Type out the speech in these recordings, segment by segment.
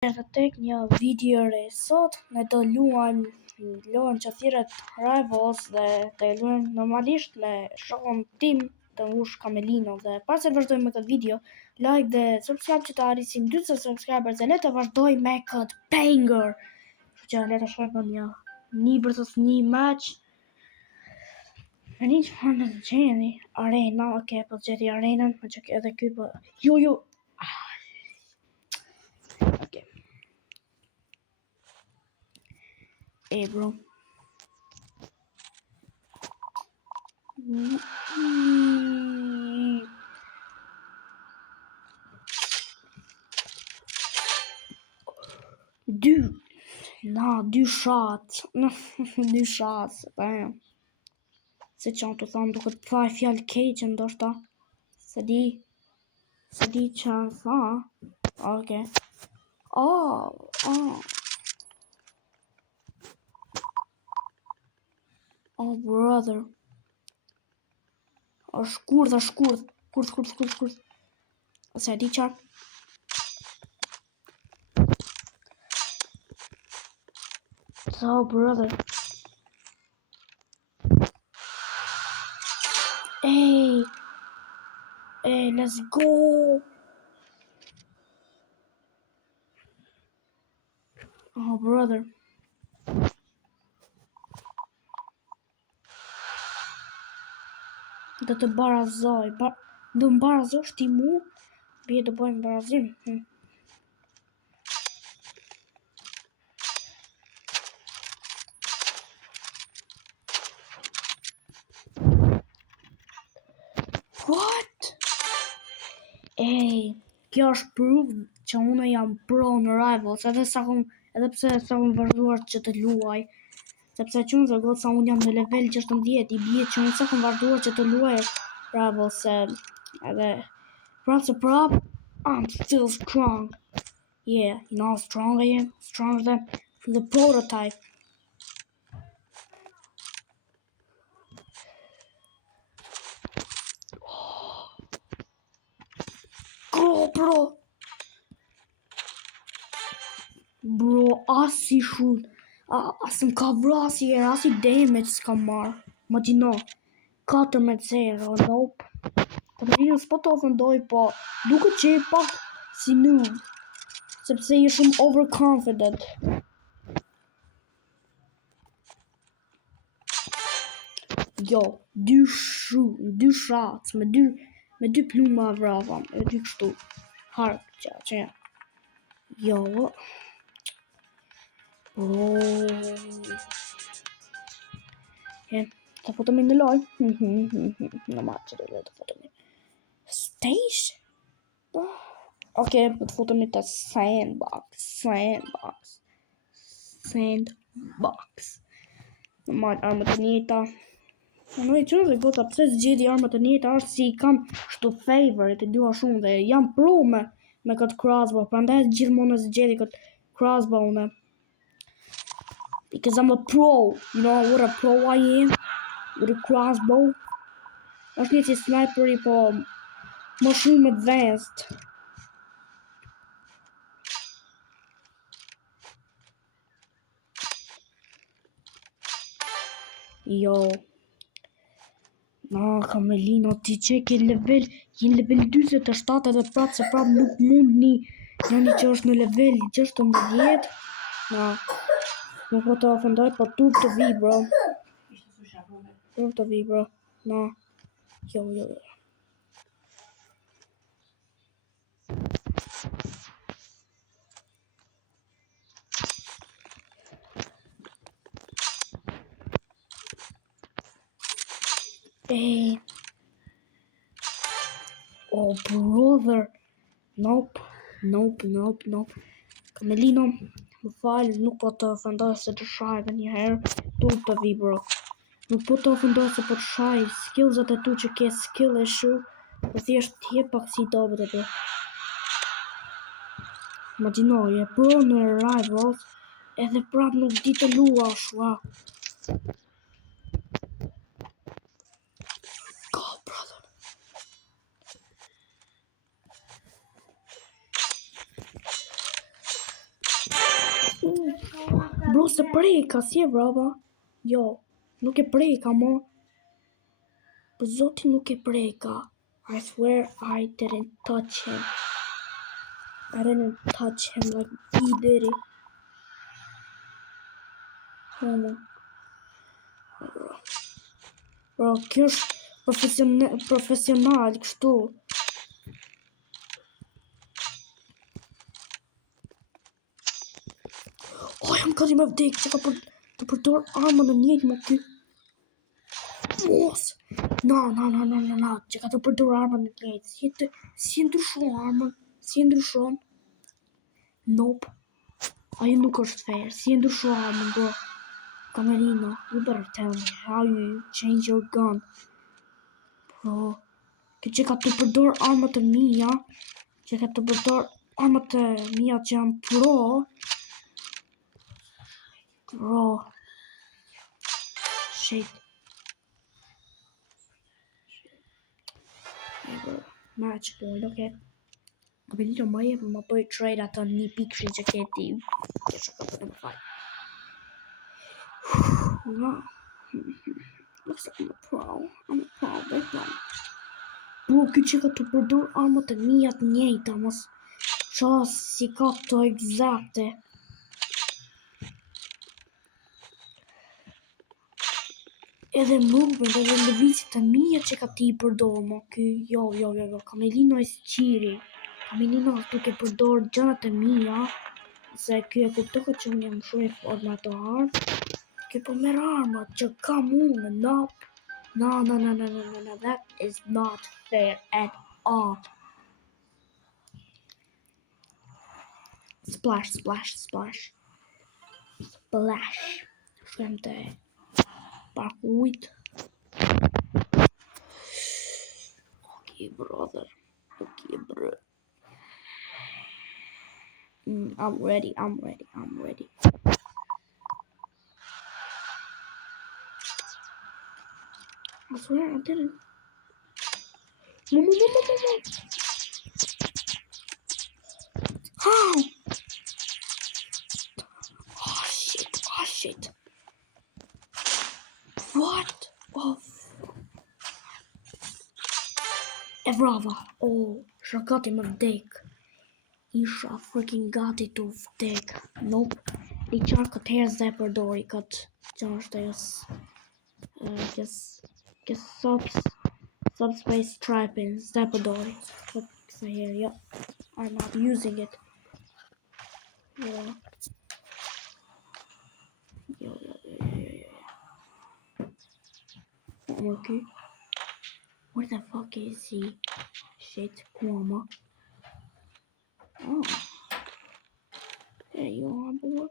Të tek një video re sot ne do luajmë lojën që thirret Rivals dhe të luajmë normalisht me shokun tim të ngush Kamelino dhe pas se vazhdojmë me këtë video, like dhe subscribe që të arrisim 40 subscribers dhe le të vazhdoj me këtë banger. Që le të shohim një versus një match. Në një që më të gjeni arena, po të gjeti arenën, më që edhe ky po ju Hey bro. Dy shots. Dy shots. Damn. Se që të thonë duke të thaj fjallë keqë ndoshta. Se di që tha. Okay. Oh brother. Shkurt. Se di qarë. So brother. Hey, let's go. Oh brother. Do të barazoj. Do më barazosh ti mu? Bje të bëjmë barazim. What? Kjo është proof që unë jam pro në Rivals, edhe pse sa unë vazhduar që të luaj, sepse që unë zërgot sa unë jam në level 16, i bje që unë sa kom vazhduar që të luaj Rivals, edhe prap, I'm still strong. Yeah, you know how strong I am? Stronger than the prototype. Go, bro! Bro, asi shoot. Asëm ka vrasi e asi damage s'ka marrë. Imagino, 4-0, nope. Të rrinë s'po të ofendoj, po duke që i pak si noob. Sepse i shumë overconfident. Jo, dy shots, me dy pluma vrava, me dy kështu. Hark, që. Jo. Të fotëmi në loj. Në matë që të fotëmi. Stage? Okay, të fotëmi të sandbox. Në matë armët të njëta. Në e qënë dhe gota pëse zgjedi armët të njëta është si kam shtu favorite, i dua shumë dhe jam pro me këtë crossbow, prandaj gjithmonë zgjedi këtë crossbow në. Because I'm a pro, you know what a pro I am? With a crossbow. është një si sniperi, po më shumë advanced. Jo. Kamelino, ti që ke level 27 edhe prap nuk mund një që është në level 16. Nuk po të ofendoj, po turp të vi, bro. Jo. Oh, brother. Nope. Kamelino, më falë, nuk po të ofendoj se të shajve njëherë, turp të vi, bro. Nuk po të ofendoj se po të shaj skillsat e tu që ke skill issue, po thjesht t'je pak si dobet e tu. Imagino, je pro në Rivals, edhe prap nuk di të luash, wow. Go, brother. Bro, se preka, si e brava? Jo, nuk e preka, mo. Për zotin nuk e preka. I swear I didn't touch him. I didn't touch him like he did it. Bro, kjo është profesional, kështu. Oh, jam gati me vdek, që ka të përdor armën në njëjtë më ky. Mos! No, që ka të përdor armën në njëjtë. Si ndryshon armën? Si ndryshon? Nope. Ajo nuk është fair. Si ndryshon armën, bro? Camerino, you better tell me how you change your gun. Bro, që ka të përdor armët e mia, që ka të përdor armët e mia që jam pro. Bro. Shit. Match point, okay. Camerino më jep më bëj trade ato një pikëshin që ke ti. Që ka të më faj. Wow. Looks like I'm a pro, big pro. Bro, kjo që ka të përdor armët e mia të njëjta, mos qas si ka të egzakte. Edhe movement, edhe lëvizjet e mia që ka ti përdor, mo ky, jo, Camerino is cheating. Camerino duke përdor gjërat e mia, se ky e kuptohet që unë jam shumë i fortë me ato armë. Ky po merr armat që kam unë, no, that is not fair at all. Splash. Shkojmë te parku ujit. Okay, brother. Okay, bro. I'm ready. I swear I didn't. No. How? Oh shit. What? Oh. E brava. Oh, isha gati më vdek. Isha freaking gati të vdek. Nope. I qarë këtë herë zë përdori këtë që është e subspace striping zë përdori. Këtë herë, yeah. I'm not using it. Yeah. Yo. Okay. Where the fuck is he? Shit, Cuomo. Oh. There you are, boy.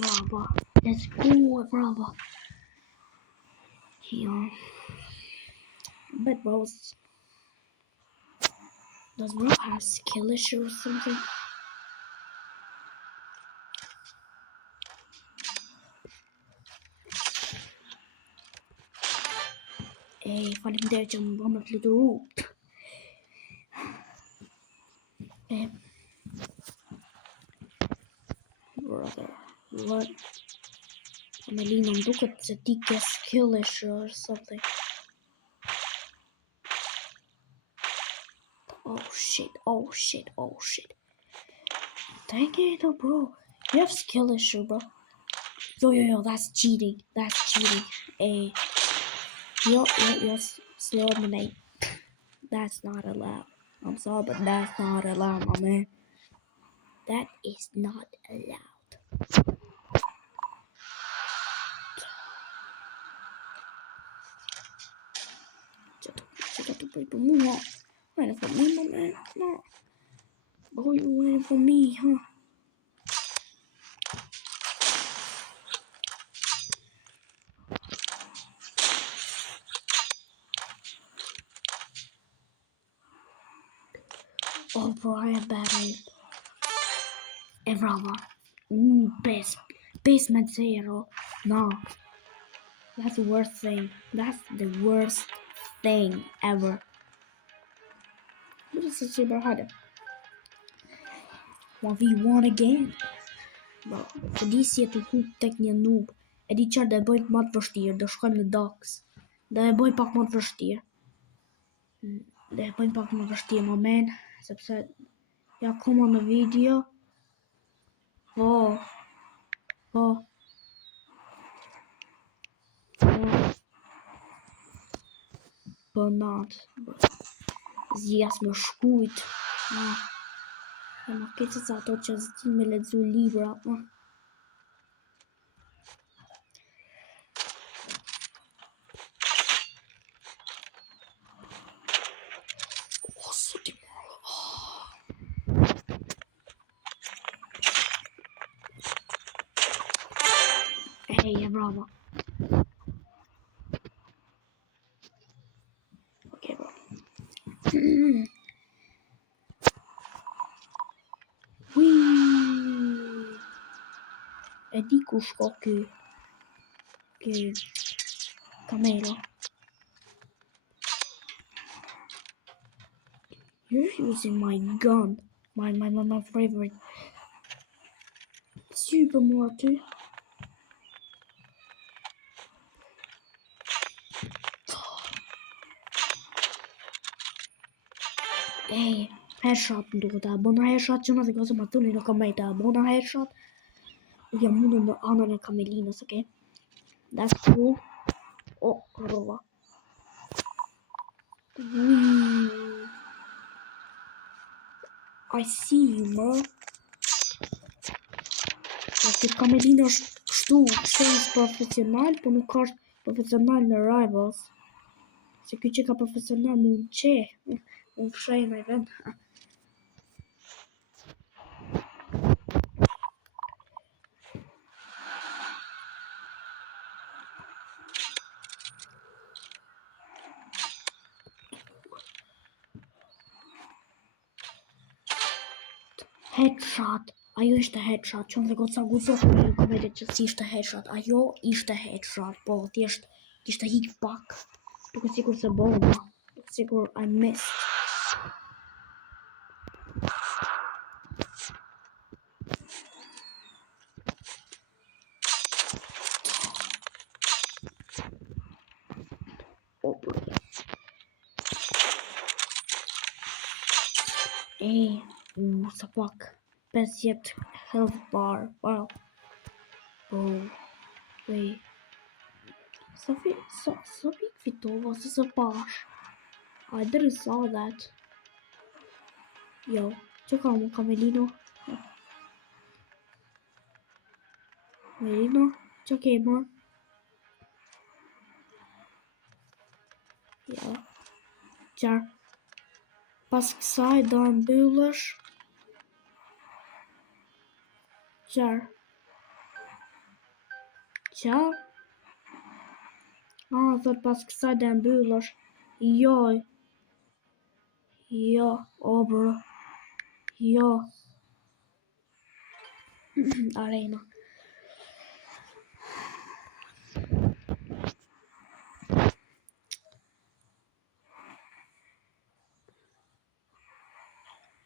Bravo. Let's go, bravo. Yeah. But Rose. Does Rose have skill issue or something? Hey, faleminderit që më bëmë të luturu. Brother, what? Melina, më duket se ti ke skill issue or something. Oh shit. Dang it, bro. You have skill issue, bro. Yo, that's cheating. Hey. Yo, slow eliminate. That's not allowed. I'm sorry, but that's not allowed, my man. That is not allowed. Check out the paper. Move on. Waiting for me, my man. Come on. Boy, you waiting for me, huh? Oh, bro, I have battery. E brava. 5-0. No. That's the worst thing. That's the worst thing ever. What is this super hard? 1v1 again. Bro, se di si e të hub tek një noob. E di çfarë do e bëj më të vështirë, do shkojmë në Dox. Do e bëj pak më të vështirë. Më men, sepse ja akoma në video. Po. Bënat. Zjas më shkujt. E më keqe sa ato që zdi me lexu libra. Hey, bravo. Okay, bro. E di ku shko ky kamera. You're using my gun. My favorite. Super morty. Hey, headshot duhet ta bëna headshot që më thënë ma thoni në koment ta bëna headshot. Jam mundur në anën e kamelinës, okay? That's cool. Oh, rova. I see you, bro. Këtë kamelina është kështu profesional, po nuk është profesional në Rivals. Se ky që ka profesional mund që unë fshej në event. Headshot. Ajo ishte headshot. Që në goca guzof në komentet që si ishte headshot. Ajo ishte headshot. Po, thjesht kishte hik pak. Duke sikur se bomba. Duke sikur I missed. Sa pak 50 health bar. Wow. Oh. Wait. Sophie fitova se së pash. I didn't saw that. Yo, që ka mu Melino? Melino, që ke më? Jo. Qarë. Pas kësaj do mbyllësh. Qarë. Thot pas kësaj do mbyllësh. Jo, bro. Jo. Arena.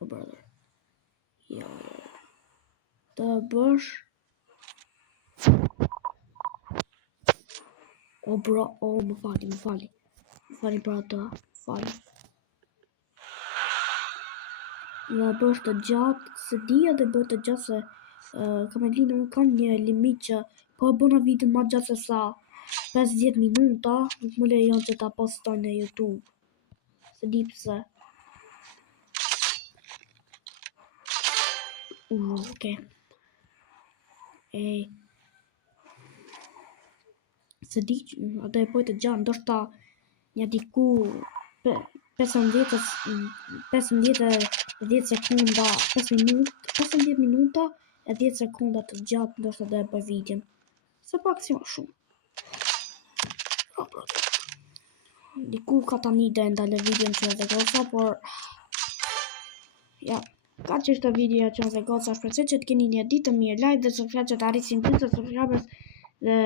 Oh, brother. Jo. Të bësh. Oh, bro. Oh, më fali. Më fali, bro, të fali. Dhe bësh të gjatë, se dhja dhe bësh të gjatë se Kamelina nuk kam një limit që po bëna video ma gjatë se sa 50 minuta, nuk më lejon që ta postoj në YouTube. Se di pse. Okay. Se di që atë e pojtë të gjatë, ndoshta një diku 15 sekunda, 15 minuta e 10 sekunda të gjatë, ndoshta do e bëj videon. Se pak si ma shumë. Diku ka tani do e ndalë videon që edhe gosa, por Ja, ka që është videoja që dhe goca, shpresoj që të keni një ditë të mirë, like dhe subscribe që të arrisim 20 subscribers dhe